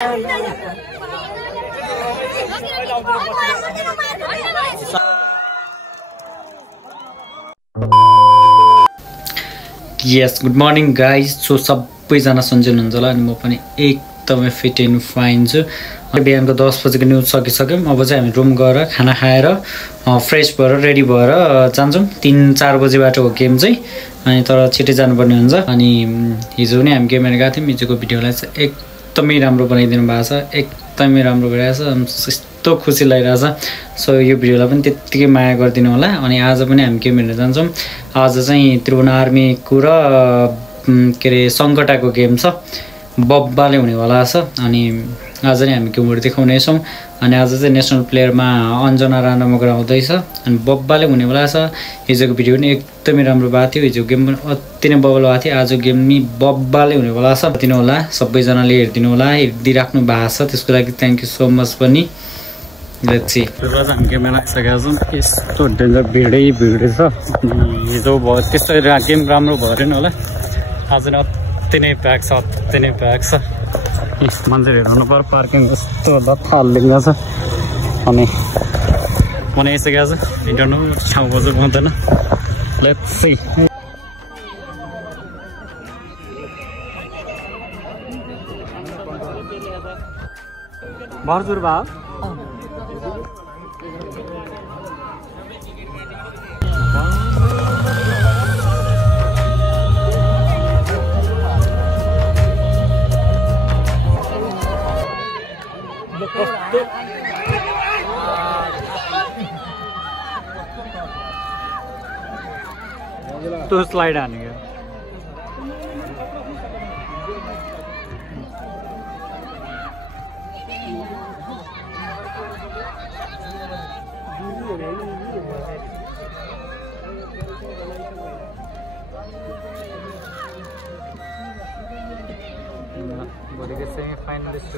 Yes, good morning guys. So सबैजना सन्चै हुनुहुन्छ होला अनि म पनि एकदमै फिट एन्ड फाइन छु। बिहानको 10 बजेको न्युज सकिसक्यौं। अब चाहिँ हामी रुम गएर खाना खाएर फ्रेश भएर रेडी भएर जान्छौं। 3-4 बजेबाट हो गेम चाहिँ। अनि तर छिटै जानुपर्ने हुन्छ। अनि हिजो पनि हामी गेम हेर्न गएको थियौं। हिजोको भिडियोलाई चाहिँ एकदमै राम्रो बनाइदिनु भएको छ। एकदमै राम्रो भइरहेछ। यस्तो खुसी लागिरहेछ। सो यो भिडियोलाई पनि त्यतिकै माया गरिदिनु होला। अनि आज पनि हामी गेम हेर्न जान्छौं। आज चाहिँ त्रिभुवन आर्मीको र के रे संकटाको गेम छ। बब्बाले हुनेवाला छ। अनि आज नै हामी गेमहरु देखाउने छौं। अनि आज चाहिँ नेशनल प्लेयरमा अन्जना राणा मगर आउँदैछ। अनि बब्बाले हुनेवाला छ। हिजोको भिडियो पनि एकदमै राम्रो भएको थियो। हिजो गेम पनि अति नै बब्बल भएको थियो। आज गेम नि बब्बाले हुनेवाला छ। दिनु होला सबैजनाले हेर्दिनु होला। हेर्दिराख्नु भएको छ। त्यसको लागि थ्यांक यू सो मच पनि। Let's see. आज हामी गेम लागिसकेका छौं। यस्तो डेन्जर भिडै भिड छ। हिजो भयो त्यस्तै गेम राम्रो भएन होला। आज नै अति नै प्याक छ। अति नै प्याक छ। मान्छेहरु हेर्नु पर्यो पार्किङ कस्तो लथालिङ्ग छ। अनि बनाइसकेको छ। हिँड्नु ठाउँ बजे पाउँदैन। Let's see. भरजुर बा तो स्लाइड आने का सेमीफाइनलिस्ट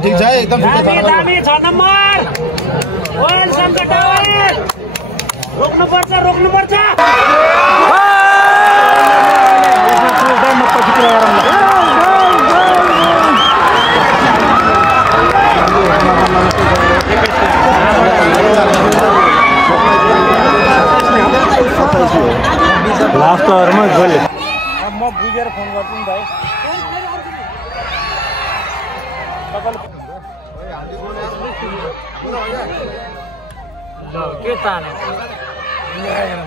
ठीक छ एकदम ठिक छ। 6 नम्बर ओल संकट रोक्नु पर्छ लास्ट ओभरमा गोल। अब म बुझेर फोन गर्छु नि भाइ। के ताने छैन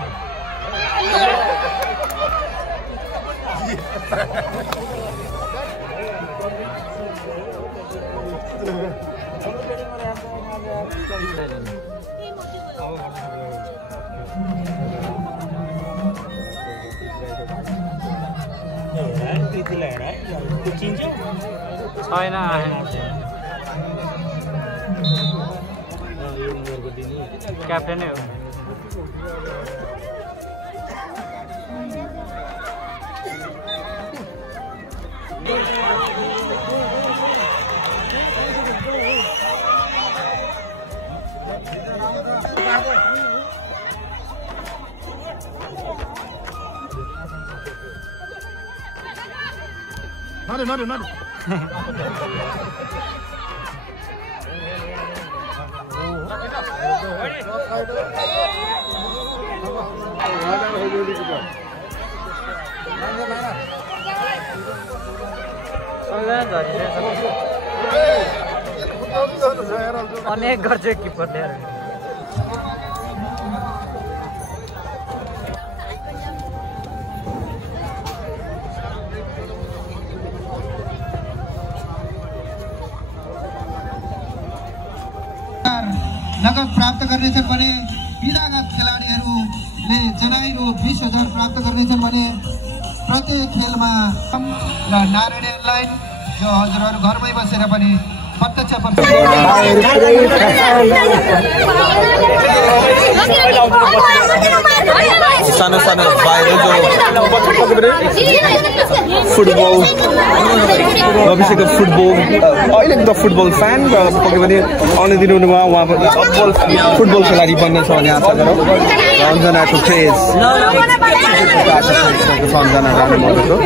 क्याप्टेन हो। नरे अनेक गर्छ किपरले नगद प्राप्त गर्नेछन् भने विधागत खेलाडीहरूले जनाई रु 20,000 प्राप्त गर्नेछन् भने प्रत्येक खेलमा र नारायणलाई जो हजुरहरू घरमै बसेर पनि प्रत्यक्ष सानो सानो भाइहरू फुटबल अभिषेकको अहिले त फुटबल फ्यान र पक्कै पनि आउने दिनमा उहाँ फुटबल खेलाडी बन्ने छ भन्ने आशा गरौँ अन्जनाको क्रेज सम्झना गर्ने मजाको